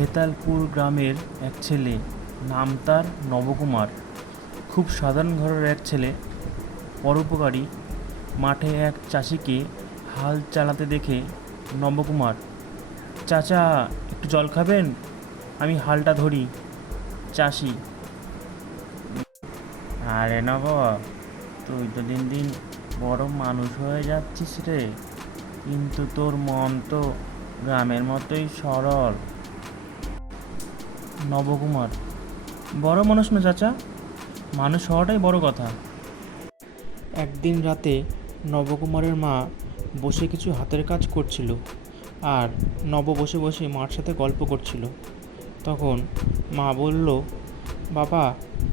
হেতালপুর গ্রামের এক ছেলে, নাম তার নবকুমার। খুব সাধারণ ঘরের এক ছেলে, পরোপকারী। মাঠে এক চাষিকে হাল চালাতে দেখে নবকুমার, চাচা একটু জল খাবেন, আমি হালটা ধরি। চাষি, আরে নব, তুই তো দিন দিন বড় মানুষ হয়ে যাচ্ছিস রে, কিন্তু তোর মন তো গ্রামের মতোই সরল। নবকুমার, বড় মানুষ না চাচা, মানুষ হওয়াটাই বড় কথা। একদিন রাতে নবকুমারের মা বসে কিছু হাতের কাজ করছিল, আর নব বসে বসে মার সাথে গল্প করছিল। তখন মা বলল, বাবা,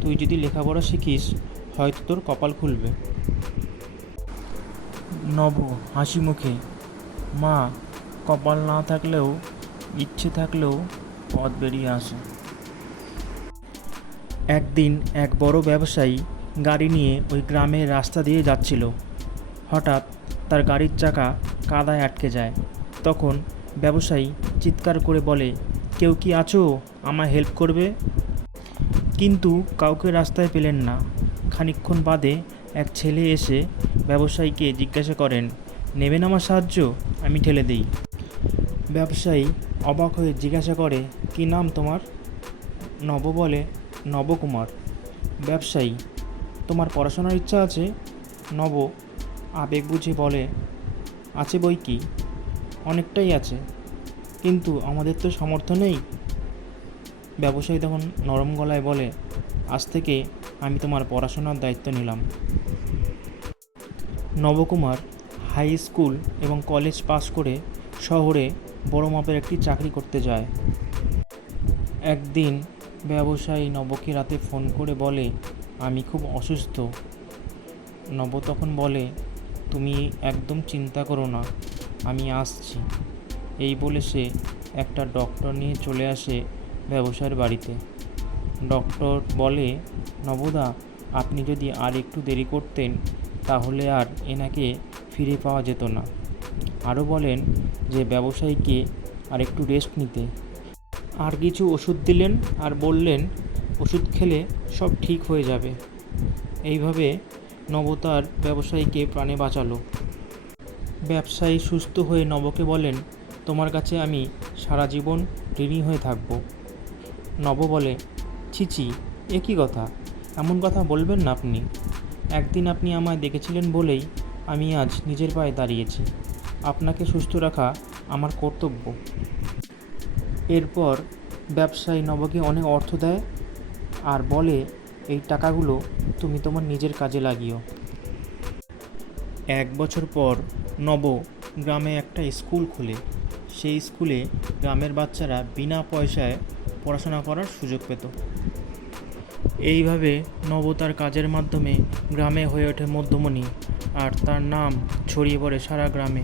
তুই যদি লেখাপড়া শিখিস হয়তো তোর কপাল খুলবে। নব হাসি মুখে, মা, কপাল না থাকলেও ইচ্ছে থাকলেও পথ বেরিয়ে আসে। একদিন এক বড় ব্যবসায়ী গাড়ি নিয়ে ওই গ্রামের রাস্তা দিয়ে যাচ্ছিল। হঠাৎ তার গাড়ির চাকা কাদায় আটকে যায়। তখন ব্যবসায়ী চিৎকার করে বলে, কেউ কি আছো, আমায় হেল্প করবে? কিন্তু কাউকে রাস্তায় পেলেন না। খানিকক্ষণ বাদে এক ছেলে এসে ব্যবসায়ীকে জিজ্ঞাসা করেন, নেবেন আমার সাহায্য? আমি ঠেলে দিই। ব্যবসায়ী অবাক হয়ে জিজ্ঞাসা করে, কি নাম তোমার? নব বলে, নবকুমার। ব্যবসায়ী, তোমার পড়াশোনার ইচ্ছা আছে? নব আবেগ বুঝে বলে, আছে বই কি, অনেকটাই আছে, কিন্তু আমাদের তো সামর্থ্য নেই। ব্যবসায়ী তখন নরম গলায় বলে, আজ থেকে আমি তোমার পড়াশোনার দায়িত্ব নিলাম। নবকুমার হাই স্কুল এবং কলেজ পাশ করে শহরে বড় মাপের একটি চাকরি করতে যায়। একদিন ব্যবসায়ী নবকে রাতে ফোন করে বলে, আমি খুব অসুস্থ। নব তখন বলে, তুমি একদম চিন্তা করো না, আমি আসছি। এই বলে সে একটা ডক্টর নিয়ে চলে আসে ব্যবসায়ীর বাড়িতে। ডক্টর বলে, নবদা, আপনি যদি আর একটু দেরি করতেন তাহলে আর এনাকে ফিরে পাওয়া যেত না। আরও বলেন যে ব্যবসায়ীকে আর একটু রেস্ট নিতে। আর কিছু ওষুধ দিলেন আর বললেন, ওষুধ খেলে সব ঠিক হয়ে যাবে। এইভাবে নব তার ব্যবসায়ীকে প্রাণে বাঁচালো। ব্যবসায়ী সুস্থ হয়ে নবকে বলেন, তোমার কাছে আমি সারা জীবন ঋণী হয়ে থাকব। নব বলে, ছিছি, এ কী কথা, এমন কথা বলবেন না আপনি। একদিন আপনি আমায় দেখেছিলেন বলেই আমি আজ নিজের পায়ে দাঁড়িয়েছি। আপনাকে সুস্থ রাখা আমার কর্তব্য। এরপর ব্যবসায়ী নবকে অনেক অর্থ দেয় আর বলে, এই টাকাগুলো তুমি তোমার নিজের কাজে লাগিও। 1 বছর পর নব গ্রামে একটা স্কুল খোলে। সেই স্কুলে গ্রামের বাচ্চারা বিনা পয়সায় পড়াশোনা করার সুযোগ পেত। এইভাবে নব তার কাজের মাধ্যমে গ্রামে হয়ে ওঠে মধ্যমণি, আর তার নাম ছড়িয়ে পড়ে সারা গ্রামে।